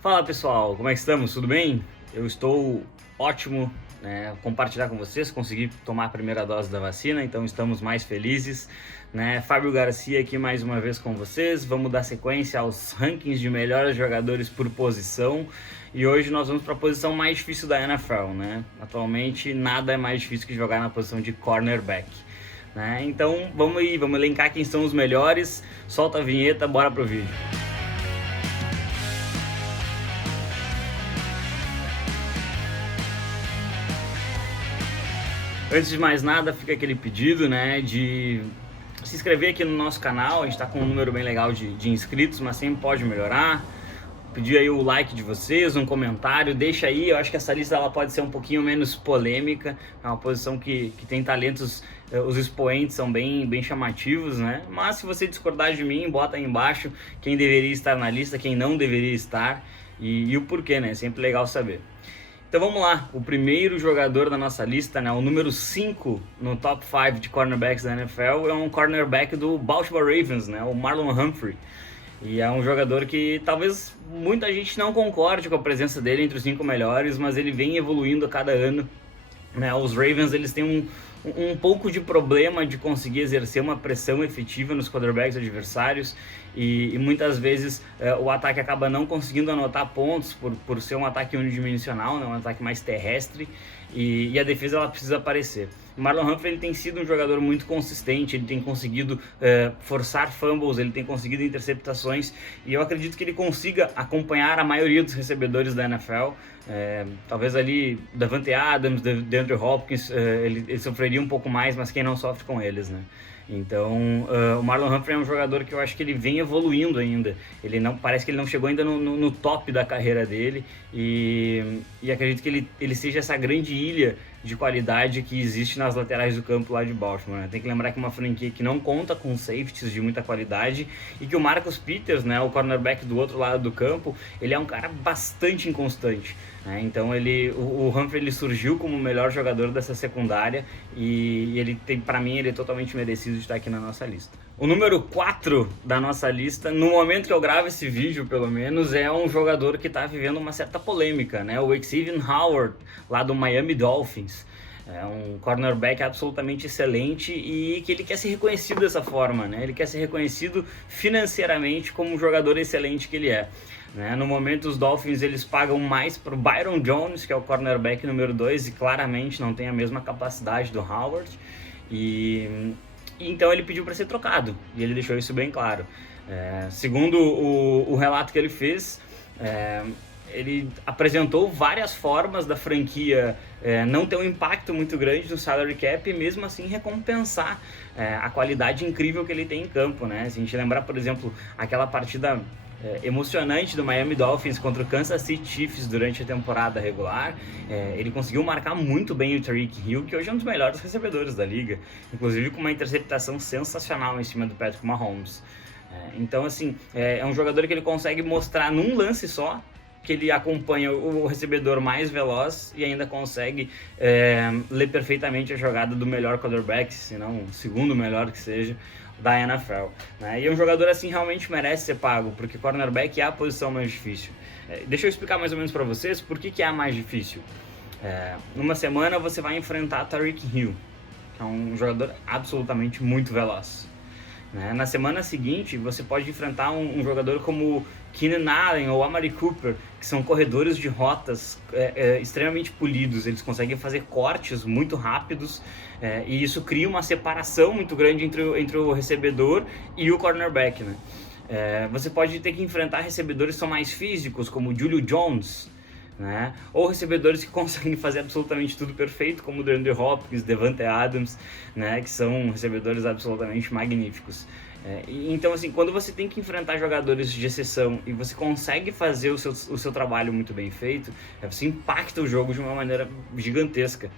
Fala pessoal, como é que estamos? Tudo bem? Eu estou ótimo, né? Compartilhar com vocês, consegui tomar a primeira dose da vacina, então estamos mais felizes, né? Fábio Garcia aqui mais uma vez com vocês, vamos dar sequência aos rankings de melhores jogadores por posição e hoje nós vamos para a posição mais difícil da NFL, né? Atualmente nada é mais difícil que jogar na posição de cornerback. Né? Então vamos elencar quem são os melhores, solta a vinheta, bora pro vídeo. Antes de mais nada, fica aquele pedido, né, de se inscrever aqui no nosso canal. A gente está com um número bem legal de inscritos, mas sempre pode melhorar. Pedir aí o like de vocês, um comentário, deixa aí. Eu acho que essa lista ela pode ser um pouquinho menos polêmica. É uma posição que tem talentos, os expoentes são bem chamativos, né? Mas se você discordar de mim, bota aí embaixo quem deveria estar na lista, quem não deveria estar e o porquê, né? Sempre legal saber. Então vamos lá, o primeiro jogador da nossa lista, né, o número 5 no top 5 de cornerbacks da NFL é um cornerback do Baltimore Ravens, né, o Marlon Humphrey. E é um jogador que talvez muita gente não concorde com a presença dele entre os 5 melhores, mas ele vem evoluindo a cada ano. Né, os Ravens eles têm um pouco de problema de conseguir exercer uma pressão efetiva nos quarterbacks adversários e muitas vezes o ataque acaba não conseguindo anotar pontos por ser um ataque unidimensional, né, um ataque mais terrestre e a defesa ela precisa aparecer. O Marlon Humphrey ele tem sido um jogador muito consistente, ele tem conseguido forçar fumbles, ele tem conseguido interceptações e eu acredito que ele consiga acompanhar a maioria dos recebedores da NFL. Talvez ali Davante Adams, DeAndre Hopkins, ele sofreria um pouco mais, mas quem não sofre com eles, né? Então, o Marlon Humphrey é um jogador que eu acho que ele vem evoluindo ainda. Ele não parece que ele não chegou ainda no top da carreira dele e acredito que ele seja essa grande ilha de qualidade que existe nas laterais do campo lá de Baltimore. Né? Tem que lembrar que é uma franquia que não conta com safeties de muita qualidade e que o Marcus Peters, né, o cornerback do outro lado do campo, ele é um cara bastante inconstante. Né? Então o Humphrey ele surgiu como o melhor jogador dessa secundária e ele tem, para mim, ele é totalmente merecido de estar aqui na nossa lista. O número 4 da nossa lista, no momento que eu gravo esse vídeo, pelo menos, é um jogador que está vivendo uma certa polêmica, né? O Xavier Howard, lá do Miami Dolphins. É um cornerback absolutamente excelente e que ele quer ser reconhecido dessa forma, né? Ele quer ser reconhecido financeiramente como um jogador excelente que ele é. Né? No momento, os Dolphins eles pagam mais para o Byron Jones, que é o cornerback número 2, e claramente não tem a mesma capacidade do Howard. Então ele pediu para ser trocado, e ele deixou isso bem claro. Segundo o relato que ele fez, ele apresentou várias formas da franquia não ter um impacto muito grande no salary cap e mesmo assim recompensar a qualidade incrível que ele tem em campo. Né? Se a gente lembrar, por exemplo, aquela partida emocionante do Miami Dolphins contra o Kansas City Chiefs durante a temporada regular, ele conseguiu marcar muito bem o Tyreek Hill, que hoje é um dos melhores recebedores da liga, inclusive com uma interceptação sensacional em cima do Patrick Mahomes. Então assim, é um jogador que ele consegue mostrar num lance só que ele acompanha o recebedor mais veloz e ainda consegue ler perfeitamente a jogada do melhor quarterback, se não o segundo melhor que seja, da NFL. Né? E um jogador assim realmente merece ser pago, porque cornerback é a posição mais difícil. Deixa eu explicar mais ou menos para vocês por que é a mais difícil. Numa semana você vai enfrentar Tyreek Hill, que é um jogador absolutamente muito veloz. Na semana seguinte, você pode enfrentar um jogador como Keenan Allen ou Amari Cooper, que são corredores de rotas extremamente polidos. Eles conseguem fazer cortes muito rápidos e isso cria uma separação muito grande entre o recebedor e o cornerback. Né? Você pode ter que enfrentar recebedores que são mais físicos, como Julio Jones, né? Ou recebedores que conseguem fazer absolutamente tudo perfeito, como o DeAndre Hopkins, Davante Adams, né? Que são recebedores absolutamente magníficos. Então, assim, quando você tem que enfrentar jogadores de exceção e você consegue fazer o seu trabalho muito bem feito, você impacta o jogo de uma maneira gigantesca.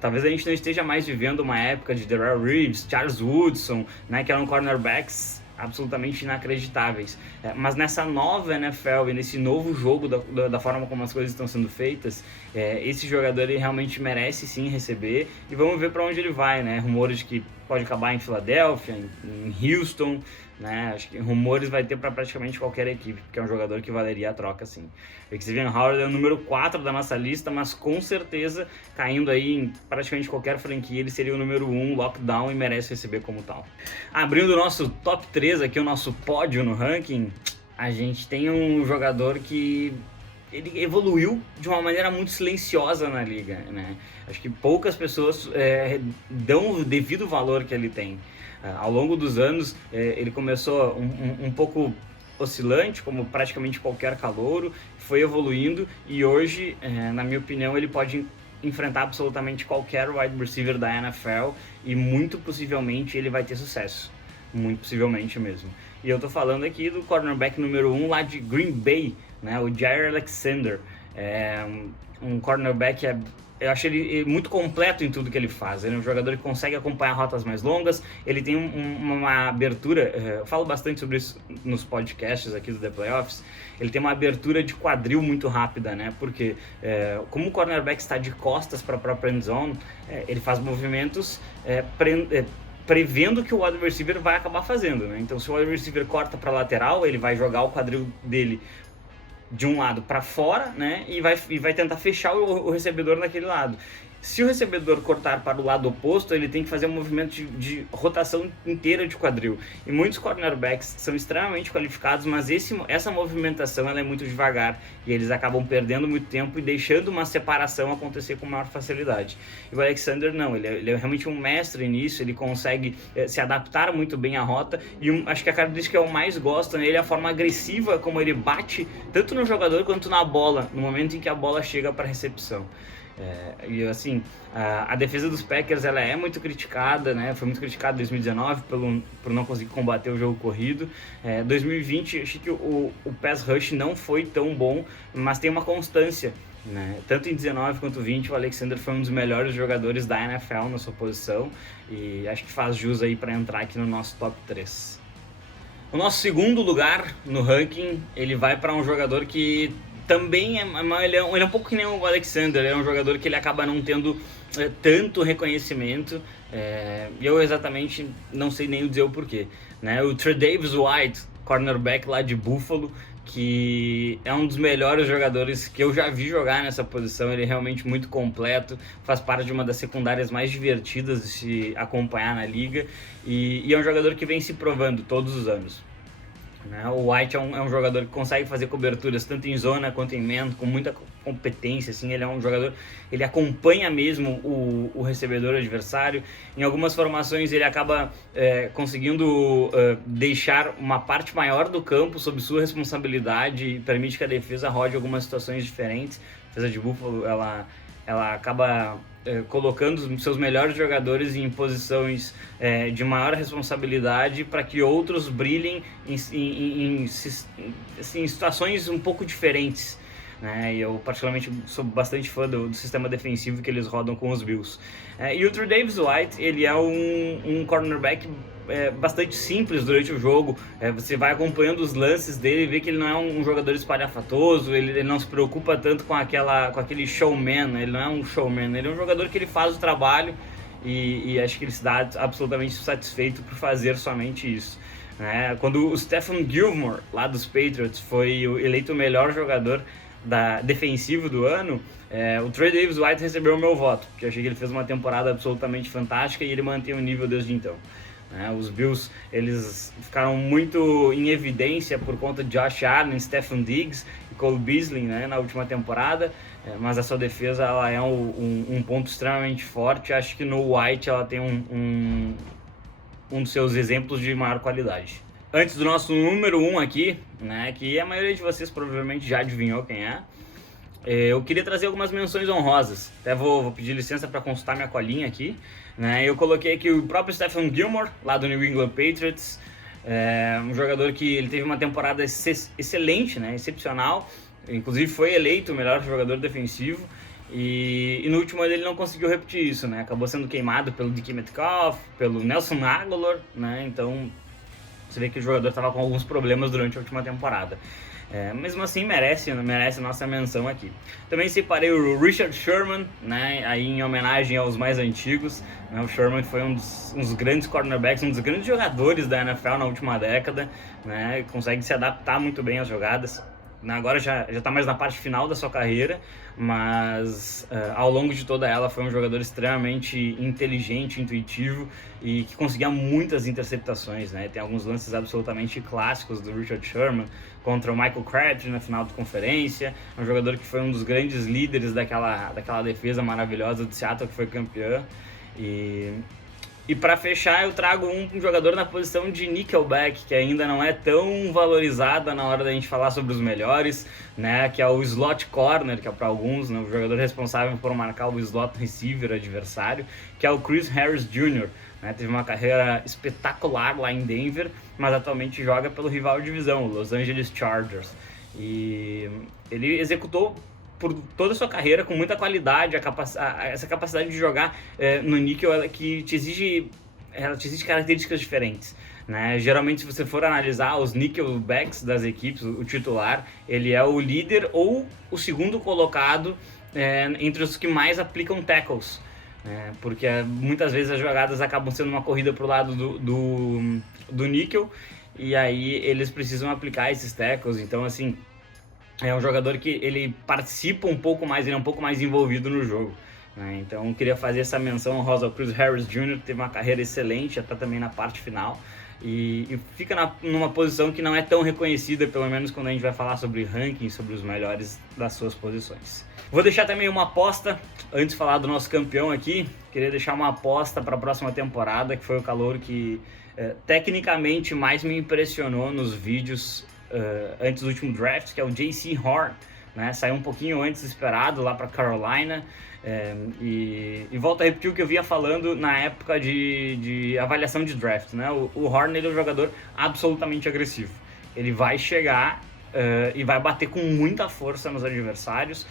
Talvez a gente não esteja mais vivendo uma época de Darrelle Reeves, Charles Woodson, né, que eram cornerbacks absolutamente inacreditáveis. Mas nessa nova NFL e nesse novo jogo da forma como as coisas estão sendo feitas, esse jogador ele realmente merece sim receber e vamos ver para onde ele vai, né? Rumores de que pode acabar em Filadélfia, em Houston, né? Acho que rumores vai ter para praticamente qualquer equipe, porque é um jogador que valeria a troca, sim. O Xavier Howard é o número 4 da nossa lista, mas com certeza, caindo aí em praticamente qualquer franquia, ele seria o número 1, lockdown, e merece receber como tal. Abrindo o nosso top 3 aqui, o nosso pódio no ranking, a gente tem um jogador que ele evoluiu de uma maneira muito silenciosa na liga, né? Acho que poucas pessoas dão o devido valor que ele tem. Ao longo dos anos, ele começou um pouco oscilante, como praticamente qualquer calouro, foi evoluindo e hoje, na minha opinião, ele pode enfrentar absolutamente qualquer wide receiver da NFL e muito possivelmente ele vai ter sucesso. Muito possivelmente mesmo. E eu tô falando aqui do cornerback número 1 lá de Green Bay, né, o Jaire Alexander. É um cornerback, eu acho ele muito completo em tudo que ele faz. Ele é um jogador que consegue acompanhar rotas mais longas, ele tem uma abertura, eu falo bastante sobre isso nos podcasts aqui do The Playoffs, ele tem uma abertura de quadril muito rápida, né? Porque como o cornerback está de costas para a própria end zone, ele faz movimentos prevendo que o wide receiver vai acabar fazendo, né? Então, se o wide receiver corta para lateral, ele vai jogar o quadril dele de um lado para fora, né? E vai tentar fechar o recebedor naquele lado. Se o recebedor cortar para o lado oposto, ele tem que fazer um movimento de rotação inteira de quadril. E muitos cornerbacks são extremamente qualificados, mas essa movimentação ela é muito devagar e eles acabam perdendo muito tempo e deixando uma separação acontecer com maior facilidade. E o Alexander não, ele é realmente um mestre nisso, ele consegue se adaptar muito bem à rota e acho que a característica que eu mais gosto nele é a forma agressiva como ele bate tanto no jogador quanto na bola, no momento em que a bola chega para a recepção. E assim, a defesa dos Packers ela é muito criticada, né? Foi muito criticada em 2019 por não conseguir combater o jogo corrido. 2020 achei que o pass rush não foi tão bom, mas tem uma constância, né? Tanto em 19 quanto 20 o Alexander foi um dos melhores jogadores da NFL na sua posição e acho que faz jus aí para entrar aqui no nosso top 3. O nosso segundo lugar no ranking, ele vai para um jogador que também ele é um pouco que nem o Alexander, é um jogador que ele acaba não tendo tanto reconhecimento, e eu exatamente não sei nem dizer o porquê, né? O Tre'Davious White, cornerback lá de Buffalo, que é um dos melhores jogadores que eu já vi jogar nessa posição, ele é realmente muito completo, faz parte de uma das secundárias mais divertidas de se acompanhar na liga, e é um jogador que vem se provando todos os anos. O White é um jogador que consegue fazer coberturas tanto em zona quanto em man, com muita competência, assim, ele é um jogador, ele acompanha mesmo o recebedor adversário, em algumas formações ele acaba conseguindo deixar uma parte maior do campo sob sua responsabilidade e permite que a defesa rode algumas situações diferentes. A defesa de Buffalo, ela acaba colocando os seus melhores jogadores em posições de maior responsabilidade para que outros brilhem em situações um pouco diferentes, né? E eu particularmente sou bastante fã do sistema defensivo que eles rodam com os Bills. E o Tre'Davious White, ele é um cornerback bastante simples durante o jogo. Você vai acompanhando os lances dele e vê que ele não é um jogador espalhafatoso, ele não se preocupa tanto com aquele showman, né? Ele não é um showman, ele é um jogador que ele faz o trabalho e acho que ele se dá absolutamente satisfeito por fazer somente isso. Quando o Stephon Gilmore, lá dos Patriots, foi eleito o melhor jogador defensivo do ano, o Tre'Davious White recebeu o meu voto, porque eu achei que ele fez uma temporada absolutamente fantástica e ele mantém o nível desde então. Os Bills, eles ficaram muito em evidência por conta de Josh Allen, Stefon Diggs e Cole Beasley, né, na última temporada, mas a sua defesa ela é um ponto extremamente forte. Acho que no White ela tem um dos seus exemplos de maior qualidade. Antes do nosso número 1 aqui, né, que a maioria de vocês provavelmente já adivinhou quem é, eu queria trazer algumas menções honrosas. Até vou pedir licença para consultar minha colinha aqui, né? Eu coloquei aqui o próprio Stephon Gilmore, lá do New England Patriots, um jogador que ele teve uma temporada excelente, né, excepcional, inclusive foi eleito o melhor jogador defensivo, e no último ano ele não conseguiu repetir isso, né? Acabou sendo queimado pelo DK Metcalf, pelo Nelson Agholor, né? Então você vê que o jogador estava com alguns problemas durante a última temporada. Mesmo assim merece nossa menção aqui. Também separei o Richard Sherman, né, aí em homenagem aos mais antigos, né, o Sherman foi um dos grandes cornerbacks, um dos grandes jogadores da NFL na última década, né, consegue se adaptar muito bem às jogadas. Agora já está mais na parte final da sua carreira, mas ao longo de toda ela foi um jogador extremamente inteligente, intuitivo e que conseguia muitas interceptações, né? Tem alguns lances absolutamente clássicos do Richard Sherman contra o Michael Crabtree na final de conferência, um jogador que foi um dos grandes líderes daquela defesa maravilhosa do Seattle que foi campeã. E para fechar, eu trago um jogador na posição de nickelback, que ainda não é tão valorizada na hora da gente falar sobre os melhores, né? Que é o slot corner, que é para alguns, né, o jogador responsável por marcar o slot receiver adversário, que é o Chris Harris Jr., né? Teve uma carreira espetacular lá em Denver, mas atualmente joga pelo rival de divisão, o Los Angeles Chargers. E ele executou por toda a sua carreira com muita qualidade, essa capacidade de jogar no níquel que te exige características diferentes, né? Geralmente, se você for analisar os nickelbacks das equipes, o titular, ele é o líder ou o segundo colocado entre os que mais aplicam tackles, porque muitas vezes as jogadas acabam sendo uma corrida para o lado do níquel, e aí eles precisam aplicar esses tackles. Então, assim, é um jogador que ele participa um pouco mais, ele é um pouco mais envolvido no jogo, né? Então eu queria fazer essa menção honrosa ao Chris Harris Jr., que teve uma carreira excelente, até também na parte final, e fica numa posição que não é tão reconhecida, pelo menos quando a gente vai falar sobre ranking, sobre os melhores das suas posições. Vou deixar também uma aposta, antes de falar do nosso campeão aqui, queria deixar uma aposta para a próxima temporada, que foi o calouro que tecnicamente mais me impressionou nos vídeos antes do último draft, que é o J.C. Horn, né? Saiu um pouquinho antes esperado lá para Carolina, e volto a repetir o que eu vinha falando na época de avaliação de draft, né? O Horn, ele é um jogador absolutamente agressivo, ele vai chegar e vai bater com muita força nos adversários,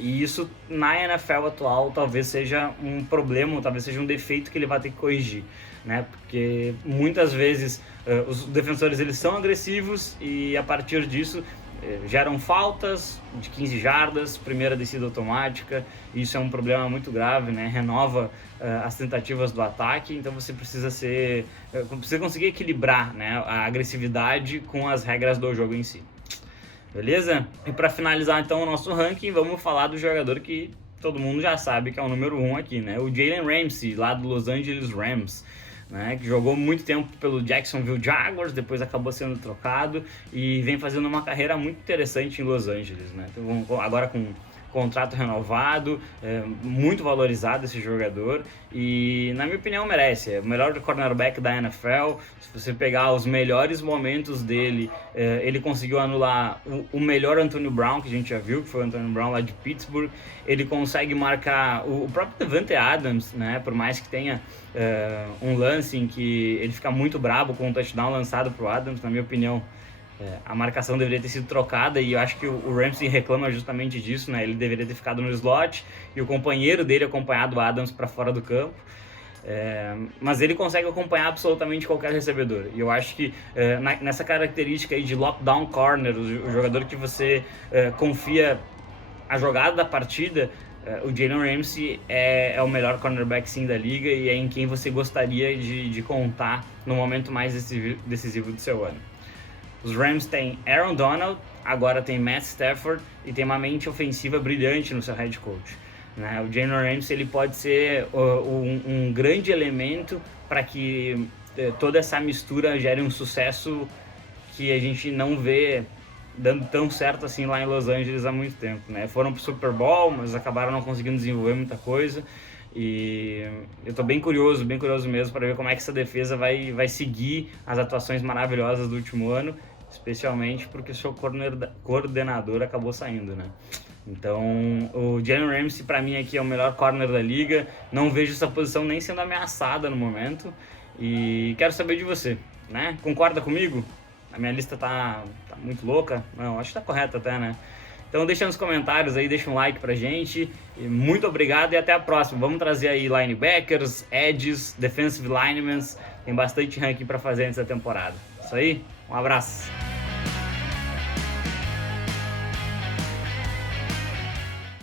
e isso na NFL atual talvez seja um problema, talvez seja um defeito que ele vai ter que corrigir, né? Porque muitas vezes os defensores eles são agressivos e a partir disso geram faltas de 15 jardas, primeira descida automática. Isso é um problema muito grave, né? Renova as tentativas do ataque, então você precisa conseguir equilibrar, né, a agressividade com as regras do jogo em si. Beleza? E para finalizar então o nosso ranking, vamos falar do jogador que todo mundo já sabe que é o número 1 aqui, né? O Jalen Ramsey, lá do Los Angeles Rams, né? Que jogou muito tempo pelo Jacksonville Jaguars, depois acabou sendo trocado e vem fazendo uma carreira muito interessante em Los Angeles, né? Então, agora com contrato renovado, muito valorizado esse jogador e, na minha opinião, merece. É o melhor cornerback da NFL. Se você pegar os melhores momentos dele, ele conseguiu anular o melhor Antonio Brown que a gente já viu, que foi o Antonio Brown lá de Pittsburgh. Ele consegue marcar o próprio Davante Adams, né? Por mais que tenha um lance em que ele fica muito brabo com um touchdown lançado para o Adams, na minha opinião, a marcação deveria ter sido trocada e eu acho que o Ramsey reclama justamente disso, né? Ele deveria ter ficado no slot e o companheiro dele acompanhado o Adams para fora do campo, mas ele consegue acompanhar absolutamente qualquer recebedor e eu acho que nessa característica aí de lockdown corner, o jogador que você confia a jogada da partida, o Jalen Ramsey é o melhor cornerback sim da liga e é em quem você gostaria de contar no momento mais decisivo do seu ano. Os Rams têm Aaron Donald, agora tem Matt Stafford e tem uma mente ofensiva brilhante no seu head coach, né? O Jalen Ramsey ele pode ser um grande elemento para que toda essa mistura gere um sucesso que a gente não vê dando tão certo assim lá em Los Angeles há muito tempo, né? Foram pro Super Bowl, mas acabaram não conseguindo desenvolver muita coisa. E eu tô bem curioso mesmo para ver como é que essa defesa vai seguir as atuações maravilhosas do último ano, especialmente porque o seu coordenador acabou saindo, né? Então, o Jalen Ramsey para mim aqui é o melhor corner da liga, não vejo essa posição nem sendo ameaçada no momento e quero saber de você, né? Concorda comigo? A minha lista tá muito louca? Não, acho que tá correta até, né? Então deixa nos comentários aí, deixa um like pra gente. E muito obrigado e até a próxima. Vamos trazer aí linebackers, edges, defensive linemen. Tem bastante ranking pra fazer nessa temporada. Isso aí, um abraço.